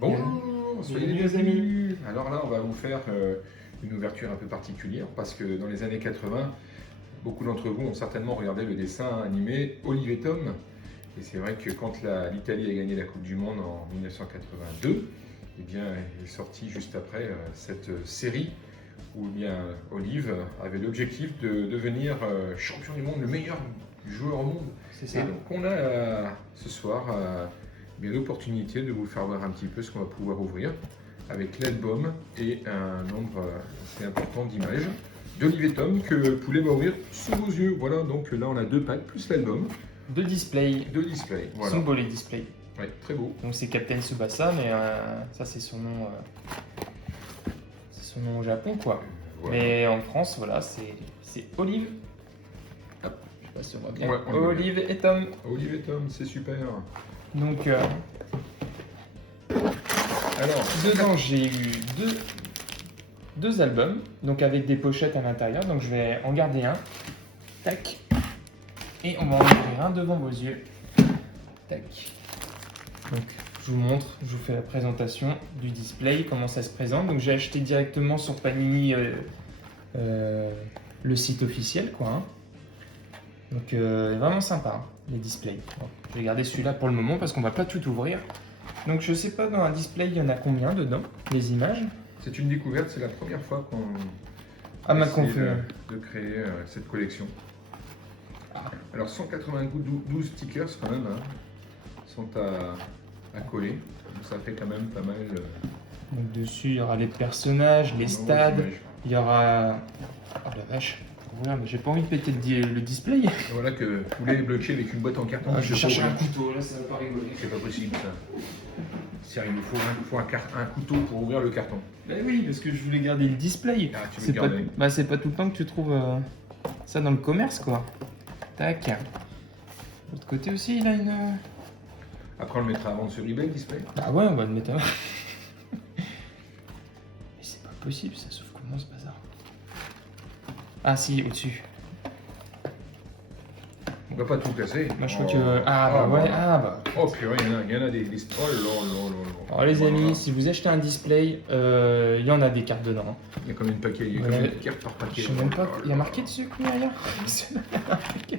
Bonjour, soyez les bienvenus. Alors là, on va vous faire une ouverture un peu particulière parce que dans les années 80, beaucoup d'entre vous ont certainement regardé le dessin animé Olive et Tom. Et c'est vrai que quand l'Italie a gagné la Coupe du Monde en 1982, eh bien, il est sorti juste après cette série où eh bien, Olive avait l'objectif de devenir champion du monde, le meilleur joueur au monde. C'est ça. Et donc on a ce soir bien l'opportunité de vous faire voir un petit peu ce qu'on va pouvoir ouvrir avec l'album et un nombre assez important d'images d'Olive et Tom que Poulet va ouvrir sous vos yeux. Voilà, donc là on a 2 packs plus l'album. Deux displays. Ils Ils sont beaux les displays. Ouais, très beau. Donc c'est Captain Tsubasa, mais ça c'est son nom. C'est son nom au Japon quoi. Voilà. Mais en France, voilà, c'est Olive. Hop. Je sais pas si on voit bien. Ouais, on voit Olive et Tom. Olive et Tom, c'est super. Donc Alors, dedans j'ai eu deux albums, donc avec des pochettes à l'intérieur. Donc je vais en garder un. Tac. Et on va en ouvrir un devant vos yeux. Tac. Donc je vous montre, je vous fais la présentation du display, comment ça se présente. Donc j'ai acheté directement sur Panini le site officiel quoi. Hein. Donc vraiment sympa hein, les displays. Bon, je vais garder celui-là pour le moment parce qu'on va pas tout ouvrir. Donc je sais pas dans un display il y en a combien dedans, les images. c'est une découverte, c'est la première fois qu'on Ma essaie conférence. de créer cette collection. Ah. Alors 192 stickers quand même hein, sont à coller, donc ça fait quand même pas mal. Donc dessus il y aura les personnages, les stades, d'images. il y aura... Oh la vache, voilà, mais j'ai pas envie de péter le display. Et voilà que Poulet est bloqué avec une boîte en carton. Ah, je vais chercher un coup. couteau, là ça va pas rigoler. C'est pas possible ça. Sérieux, il faut un couteau pour ouvrir le carton. Bah oui, parce que je voulais garder le display. Ah, tu veux C'est le pas, garder. bah, c'est pas tout le temps que tu trouves ça dans le commerce quoi. Tac. De l'autre côté aussi il a une... Après on le mettra à vendre sur eBay le display. Bah ouais, on va le mettre à... Mais c'est pas possible, ça s'ouvre comment ce bazar? Ah si, au-dessus. On va pas tout casser. Moi je crois que... Ah bah ouais, ah bah... Oh purée, il y en a des listes. Oh là là là là. Alors les amis, Voilà. si vous achetez un display, il y en a des cartes dedans. Hein. Il y a combien de paquets? Il y a Ouais. combien de cartes par paquet? Je sais même pas, il y a marqué dessus combien il y a.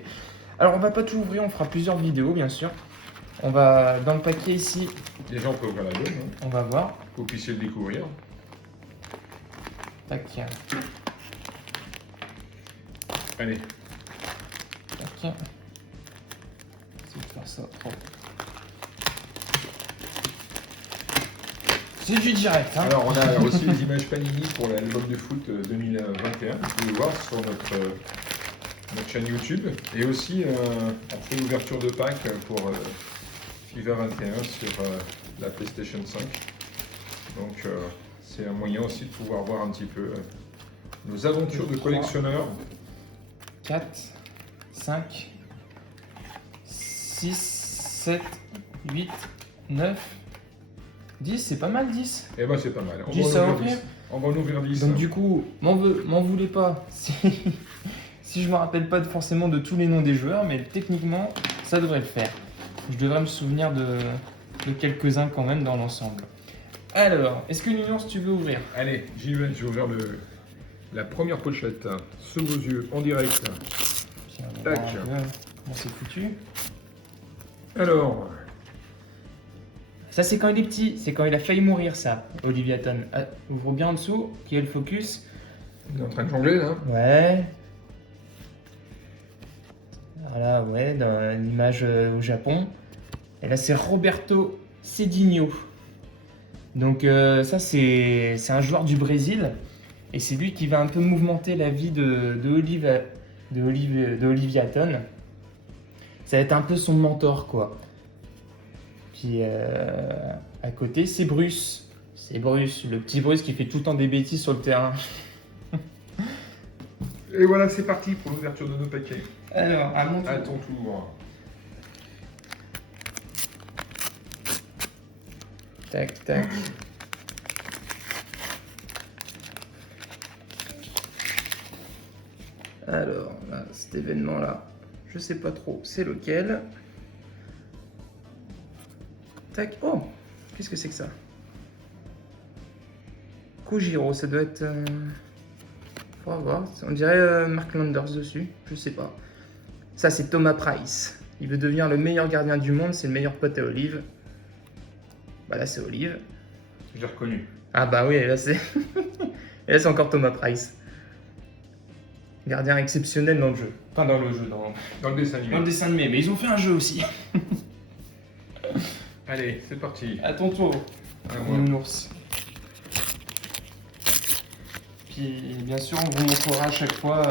Alors on va pas tout ouvrir, on fera plusieurs vidéos bien sûr. On va dans le paquet ici, Les gens peuvent ouvrir la gueule, hein. on va voir. Que vous puissiez le découvrir. Tac, Allez, tac. C'est de faire ça. Oh. C'est du direct. Hein. alors on a aussi les images Panini pour l'album de foot 2021. Vous pouvez voir sur notre chaîne YouTube. Et aussi après l'ouverture de pack pour FIFA 21 sur la PlayStation 5. Donc c'est un moyen aussi de pouvoir voir un petit peu nos aventures de collectionneurs. 4, 5, 6, 7, 8, 9, 10, c'est pas mal 10. Et ben c'est pas mal. 10 à ouvrir. On va en ouvrir 10. Donc du coup, m'en voulez pas si je me rappelle pas forcément de tous les noms des joueurs, mais techniquement, ça devrait le faire. Je devrais me souvenir de quelques-uns quand même dans l'ensemble. Alors, est-ce que Nuance tu veux ouvrir? Allez, j'y vais. Je vais ouvrir la première pochette sous vos yeux en direct. Tiens, on va Tac. voir un peu comment c'est foutu. Alors, Ça c'est quand il est petit, c'est quand il a failli mourir ça, Olivia Ton. Ah, ouvre bien en dessous, qui est le focus. on est en train de jongler là. Ouais. Voilà, ouais, dans l'image au Japon. Et là, c'est Roberto Cedinho. Donc, ça, c'est un joueur du Brésil. Et c'est lui qui va un peu mouvementer la vie d'Olivia Ton. Ça va être un peu son mentor, quoi. Puis, à côté, c'est Bruce. C'est Bruce, le petit Bruce qui fait tout le temps des bêtises sur le terrain. Et voilà, c'est parti pour l'ouverture de nos paquets. Alors, à mon tour. À ton tour. Tac, tac. Alors, là, cet événement-là, je sais pas trop c'est lequel. Tac. Oh, qu'est-ce que c'est que ça? Kojiro, ça doit être... Faut voir, on dirait Mark Landers dessus, je sais pas. Ça c'est Thomas Price. Il veut devenir le meilleur gardien du monde, c'est le meilleur pote à Olive. Bah là c'est Olive. Je l'ai reconnu. Ah bah oui, et là c'est... et là c'est encore Thomas Price. Gardien exceptionnel dans le jeu. Enfin dans le jeu, Dans le dessin animé. dans le dessin animé, mais ils ont fait un jeu aussi. Allez, c'est parti. À ton tour, À moi. nounours. Puis bien sûr on vous montrera à chaque fois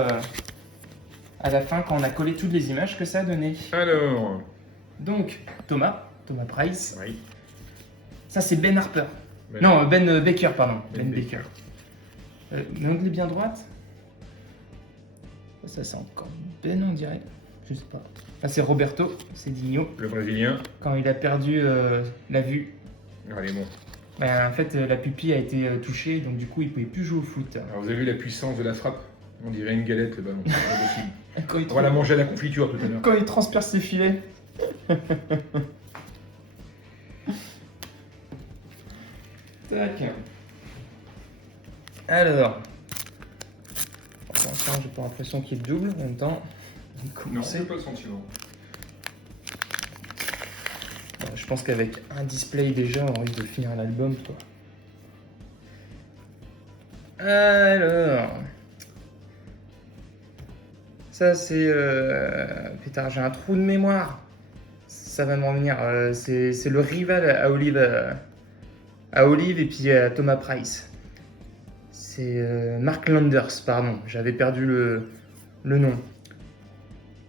à la fin quand on a collé toutes les images que ça a donné. Alors. Donc Thomas Price. Oui. Ça c'est Ben Harper. Ben- Non, Ben Baker, pardon. Ben Ben Baker. L'onglet bien droite. Ça c'est encore Ben on dirait. Je sais pas. Là c'est Roberto, c'est Digno. Le Brésilien. Quand il a perdu la vue, Allez, bon. en fait la pupille a été touchée, donc du coup il pouvait plus jouer au foot. Alors, vous avez vu la puissance de la frappe? On dirait une galette, le ballon. C'est pas possible. Quand il, On va la manger à la confiture tout à l'heure. quand il transperce ses filets. Tac. Alors. Pour l'instant, j'ai pas l'impression qu'il double en même temps. On va Non, commencer. c'est pas le sentiment. Je pense qu'avec un display déjà, on risque de finir l'album, quoi. Alors. Ça, c'est. Putain, j'ai un trou de mémoire. Ça va me revenir. C'est le rival à Olive et puis à Thomas Price. C'est Mark Landers, pardon. J'avais perdu le nom.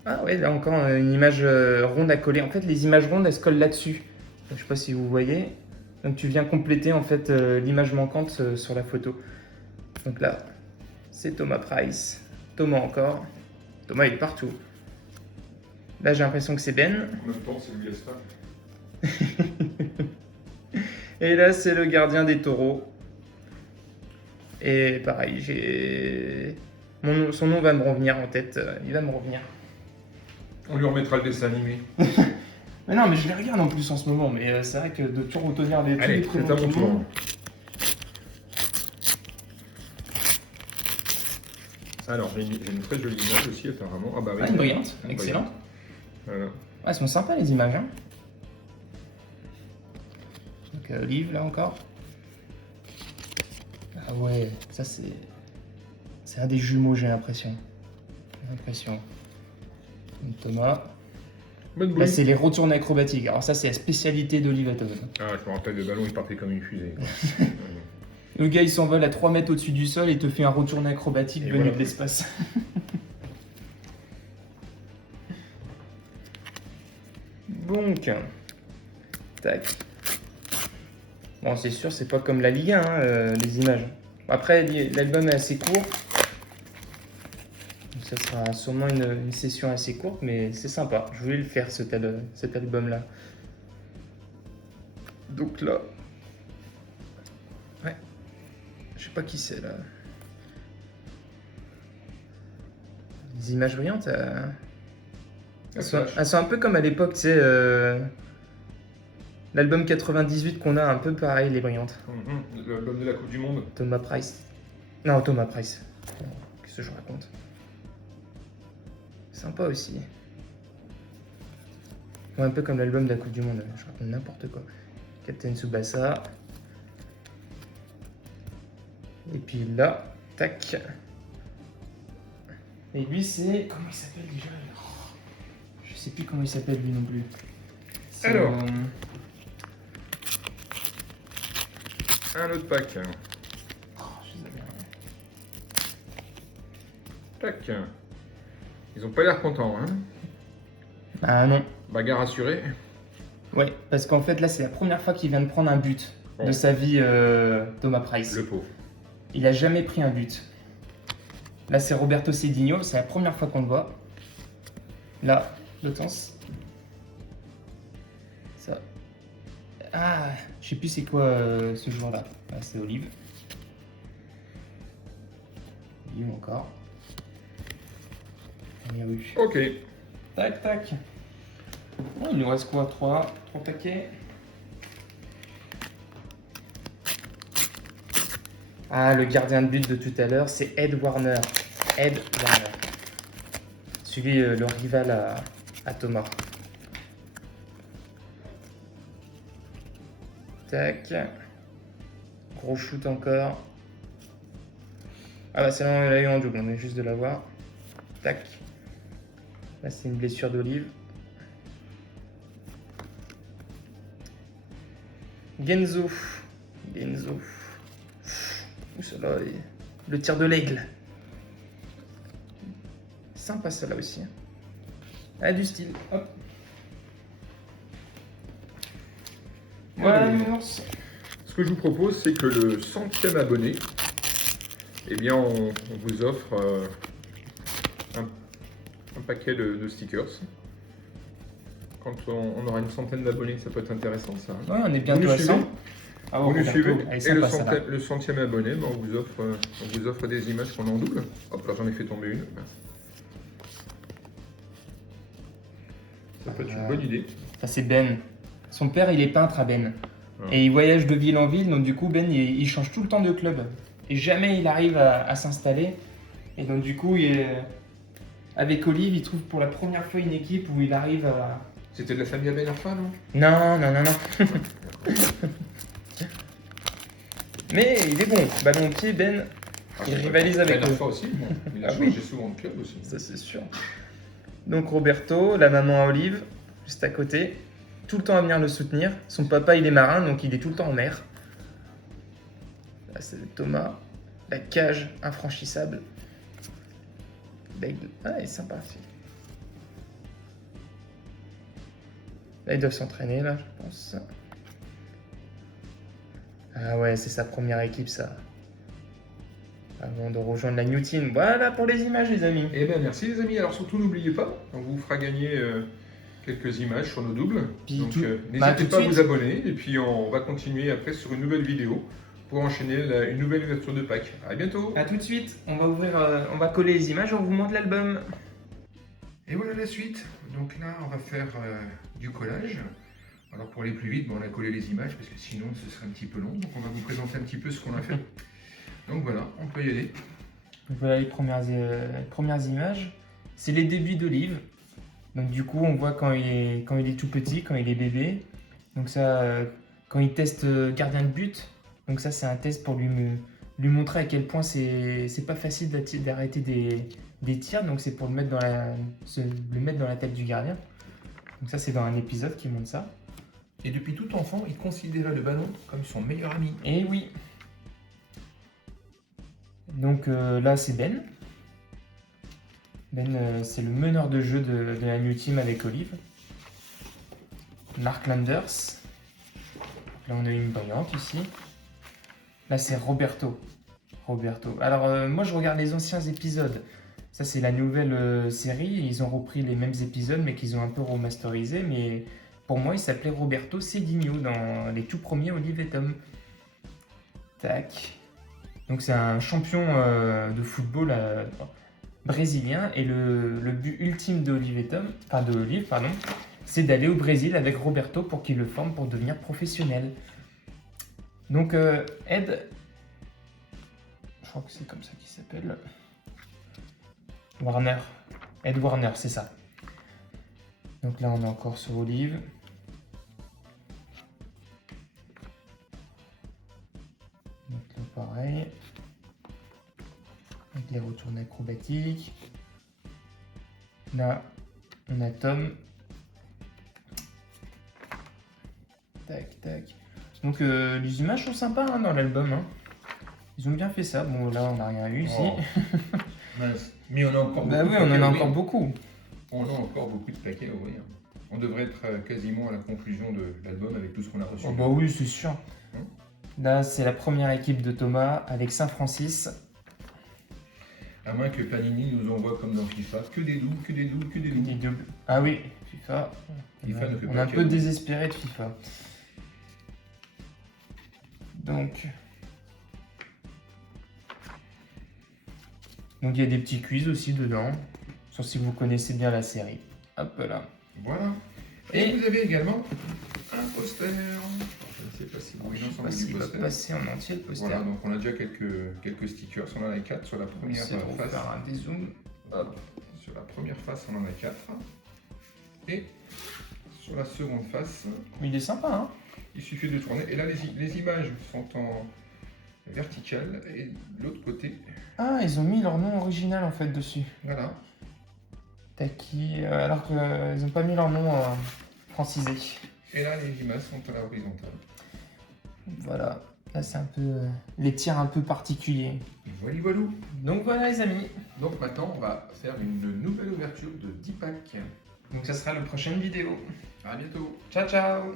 Ah ouais, là encore une image ronde à coller. En fait, les images rondes, elles se collent là-dessus. Je sais pas si vous voyez. Donc tu viens compléter en fait l'image manquante sur la photo. Donc là, c'est Thomas Price. Thomas encore. Thomas il est partout. Là, j'ai l'impression que c'est Ben. En même temps, c'est Louis Gaspard. Et là, c'est le gardien des taureaux. Et pareil, son nom va me revenir en tête. Il va me revenir. On lui remettra le dessin animé. Mais non, mais je les regarde en plus en ce moment. Mais c'est vrai que de toujours retenir tous Allez, les prénoms c'est à mon du monde. tour. Alors, j'ai une très jolie image aussi, apparemment. Ah bah oui. Ah, une brillante, Une excellent. brillante. Voilà. Ah, elles sont sympas les images. Hein. Donc Olive là encore. Ah ouais, ça c'est un des jumeaux, j'ai l'impression. Donc, Thomas. Bonne Là boule. c'est les retournées acrobatiques. Alors ça c'est la spécialité d'Olive Atom. Ah, je me rappelle, le ballon, il partait comme une fusée. quoi. Le gars il s'envole à 3 mètres au-dessus du sol et te fait un retourné acrobatique Et venu voilà. de l'espace. Donc, tac. Bon, c'est sûr, c'est pas comme la Ligue 1, hein, les images. Après, l'album est assez court. Donc, ça sera sûrement une session assez courte, mais c'est sympa. Je voulais le faire, cet album-là. Donc là... Ouais. Je sais pas qui c'est, là. Les images brillantes, elles sont un peu comme à l'époque, tu sais... L'album 98 qu'on a, un peu pareil, les brillantes. L'album de la Coupe du Monde. Thomas Price. Non, Thomas Price. Qu'est-ce que je raconte? Sympa aussi. Ouais, un peu comme l'album de la Coupe du Monde. Je raconte n'importe quoi. Captain Tsubasa. Et puis là, tac. Et lui, c'est... Comment il s'appelle déjà? Je sais plus comment il s'appelle lui non plus. C'est, Alors. Un autre pack. je sais bien. Tac. Ils ont pas l'air contents, hein. Ah non. Bagarre assurée. Ouais, parce qu'en fait là c'est la première fois qu'il vient de prendre un but de Oh. sa vie, Thomas Price. Le pauvre. Il a jamais pris un but. Là c'est Roberto Cedinho, c'est la première fois qu'on le voit. Là, l'autre sens. Ça. Ah, je sais plus c'est quoi ce joueur-là. Là c'est Olive. Olive encore. Il y a eu. Ok. Tac tac. Oh, il nous reste quoi? 3 paquets. Ah, le gardien de but de tout à l'heure, c'est Ed Warner. Ed Warner. Celui, le rival à Thomas. Tac. Gros shoot encore. Ah bah c'est là, on l'a eu en double, on est juste de l'avoir. Tac. Là c'est une blessure d'Olive. Genzo. Genzo. Ouh, celle-là, le tir de l'aigle. Sympa celle-là aussi. Ah, du style. Hop. Voilà, l'ours. Ce que je vous propose, c'est que le 100e abonné, eh bien, on vous offre un paquet de stickers. Quand on aura une centaine d'abonnés, ça peut être intéressant, ça. Ouais, on est bientôt à 100. Ah, Vous nous suivez, elle est et le, sympa, celle-là. le 100e abonné, ben, on vous offre des images qu'on a en double. Hop là, j'en ai fait tomber une. Merci. Ça peut être une bonne idée. Ça, c'est Ben. Son père, il est peintre à Ben. Ah. Et il voyage de ville en ville, donc du coup, Ben, il change tout le temps de club. Et jamais il arrive à s'installer. Et donc du coup, avec Olive, il trouve pour la première fois une équipe où il arrive à... C'était de la famille Ben Arfa, non? Non. Mais il est bon. Ballon au pied, Ben. Il rivalise avec Ben eux. Arfa aussi, bon. Il a Ah changé oui. souvent de club aussi. Ça, c'est sûr. Donc Roberto, la maman à Olive, juste à côté, tout le temps à venir le soutenir. Son papa, il est marin, donc il est tout le temps en mer. Là, c'est Thomas. La cage infranchissable. L'aigle. Ah, il est sympa aussi. Là, ils doivent s'entraîner, là, je pense. Ah ouais, c'est sa première équipe, ça. Avant de rejoindre la New Team. Voilà pour les images, les amis. Eh bien, merci les amis. Alors surtout, n'oubliez pas, on vous fera gagner quelques images sur nos doubles. Puis Donc tout- n'hésitez tout de pas à vous suite. abonner. Et puis on va continuer après sur une nouvelle vidéo pour enchaîner une nouvelle ouverture de pack. À bientôt. À tout de suite. On va ouvrir, on va coller les images, on vous montre l'album. Et voilà la suite. Donc là, on va faire du collage. Alors pour aller plus vite, on a collé les images parce que sinon ce serait un petit peu long. Donc on va vous présenter un petit peu ce qu'on a fait. Donc voilà, on peut y aller. Voilà les premières images. C'est les débuts d'Olive. Donc du coup, on voit quand il est tout petit, quand il est bébé. Donc ça, quand il teste gardien de but. Donc ça, c'est un test pour lui montrer à quel point c'est pas facile d'arrêter des tirs. Donc c'est pour le mettre dans la tête du gardien. Donc ça, c'est dans un épisode qui montre ça. Et depuis tout enfant, il considérait le ballon comme son meilleur ami. Et oui. Donc là, c'est Ben. Ben, c'est le meneur de jeu de la New Team avec Olive. Mark Landers. Là, on a une brillante ici. Là, c'est Roberto. Alors, moi, je regarde les anciens épisodes. Ça, c'est la nouvelle série. Ils ont repris les mêmes épisodes, mais qu'ils ont un peu remasterisé. Mais pour moi, il s'appelait Roberto Cedinho dans les tout premiers Olive et Tom. Tac. Donc, c'est un champion de football brésilien. Et le but ultime d'Olive, c'est d'aller au Brésil avec Roberto pour qu'il le forme pour devenir professionnel. Donc, Ed, je crois que c'est comme ça qu'il s'appelle. Warner. Ed Warner, c'est ça. Donc là, on est encore sur Olive. Donc là, pareil. Avec les retournées acrobatiques. Là, on a Tom. Tac, tac. Donc les images sont sympas hein, dans l'album. Hein. Ils ont bien fait ça. Bon, là, on n'a rien eu ici. Oh. Mince. Mais on a encore beaucoup. Bah oui, on en a encore beaucoup. On a encore beaucoup de paquets à ouvrir. On devrait être quasiment à la conclusion de l'album avec tout ce qu'on a reçu. Oh bah oui, c'est sûr. Là, c'est la première équipe de Thomas avec Saint-Francis. À moins que Panini nous envoie comme dans FIFA, que des doubles, que des doubles, que des doubles. Des doubles. Ah oui, FIFA. FIFA ne fait On pas est un que peu double. désespéré de FIFA. Donc il y a des petits quiz aussi dedans, sur si vous connaissez bien la série. Hop là. Voilà. Et Et- vous avez également un poster. Je ne sais pas si Je bruyant sais sans pas du s'il va poster. passer en entier le poster. Voilà, donc on a déjà quelques stickers, on en a 4 sur la On va première essayer de face. refaire un dézoom. Hop, sur la première face, on en a 4. Et sur la seconde face, Il est sympa, hein? il suffit de tourner. Et là, les images sont en verticale. Et de l'autre côté, Ah, ils ont mis leur nom original en fait dessus. voilà. Taki, alors qu'ils n'ont pas mis leur nom francisé. Et là, les images sont à la horizontale. Voilà, là c'est un peu les tirs un peu particuliers. Voilà, voilou. Donc voilà les amis. Donc maintenant, on va faire une nouvelle ouverture de 10 packs. Donc ça sera la prochaine vidéo. À bientôt. Ciao ciao.